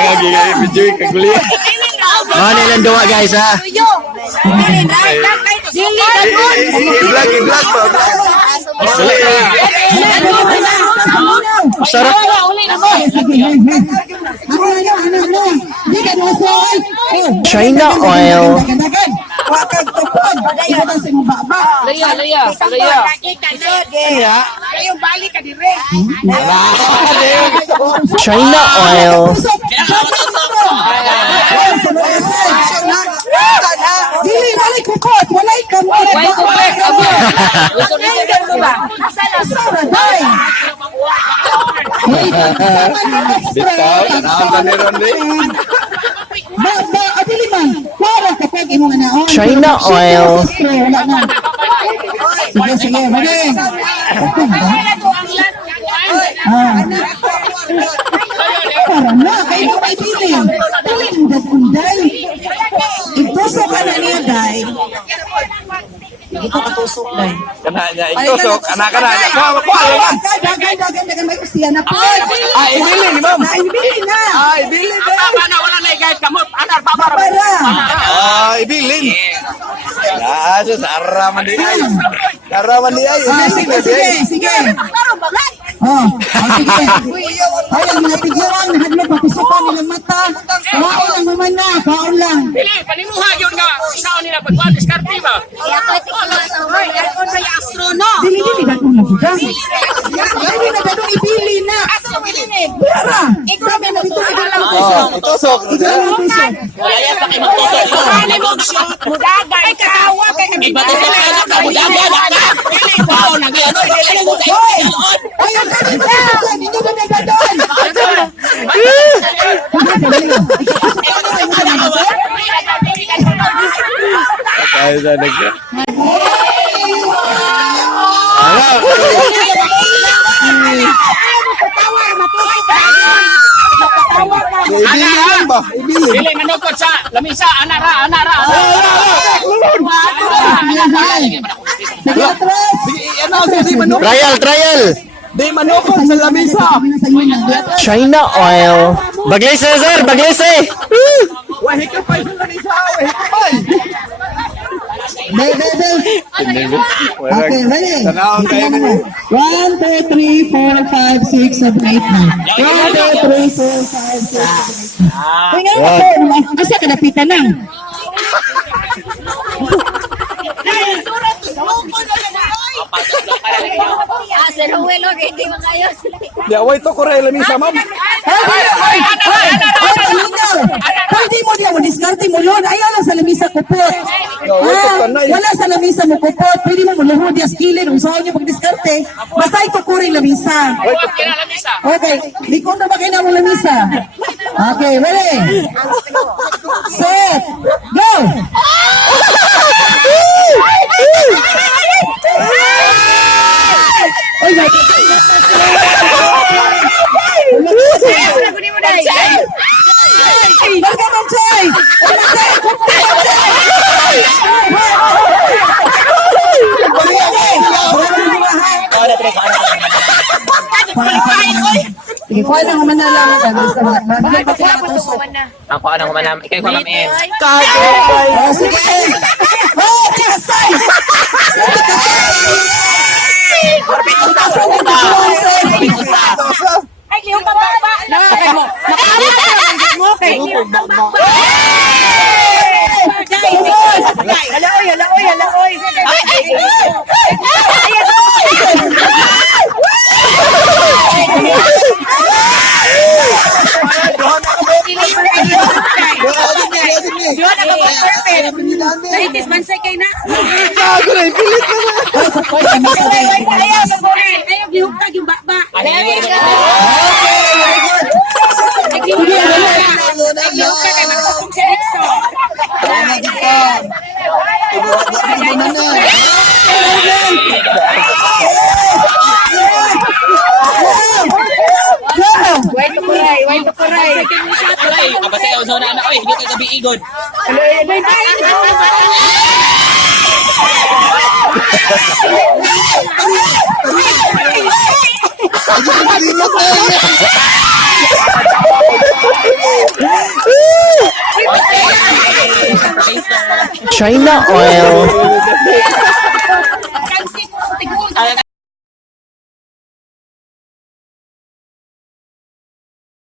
Video kaguli. Oh, nilang duwa guys ha. I-vlog pa. Sarap. China oil. China oil. Dili balik kukot, walay kamot. Bitaw, tanaw ni Ronde. Abili man, para kapag imong anaon. China oil. Wala na. Sige, maning. Para na, kayo mo may pili. Unday. Itusok ka na niya, day. Ito katusok, day. Kananya itusok, anak-anak. Dagan, may usiya na po. Ibili ni ma'am. Ibili na. Ibili din. Wala na guys, kamot. Anak, babara. Para. Ibilin. Sus, araman di ay. Araman di ay. Sige. Sige. Ay, ang mga tiguan, hadlo papisukan nilang mata. Kaon lang naman na, kaon lang. Pili, panimuha yun nga. Isaon nila, pagkuhan, diskarte ba? Dili, datong nabugang. Dili na datong ipili na. Para. Sabi na dito na lang. Itusok. Kaya sa kayo magtusok. Mudaga, ay katawa. Iba to sa anak ka, mudaga, anak. Pili, wow, nag-ano, hindi mo tayo. Ay, ang kanina. Hindi ba nagdadon? Ay, danig. Ibilin ba? Ibilin. Pili, manukot sa lamisa, anara. Trial. Di manukot sa lamisa. China oil. Baglis na sir, baglis eh. Wahi ka pa sa lamisa. Wahi ka pa. Okay, ready? Tanaw kayo nyo. 1, 2, 3, 4, 5, 6, 7, 8, 9. 1, 2, 3, 4, 5, 6, 7, 8. Tingnan mo, asa ka napitan lang? Di away to ko rin lamisa, ma'am. Pwede mo niya, diskarte mo yun. Ayaw lang sa lamisa kupot. Wala sa lamisa mo kupot. Pwede mo muluhod yung skillin. Kung saan niyo pag-diskarte, basta itukuring lamisa. Okay, likod na ba kayo na mo lamisa? Okay, ready? Set, go! Ay, sige, kuha lang naman na lang. Ako anong manam, ikaw ko namin. Sige. Oh, tikasay! Ay, lihong pababa. Nakakay mo. Nakakay mo. Halaoy. Naitis mansay kay na. Gago na, ipilit ka na. Ayaw, lihong tag yung baba. Wait to kuray. Abasa yung zona na, oy, hindi ka gabi igod. China oil.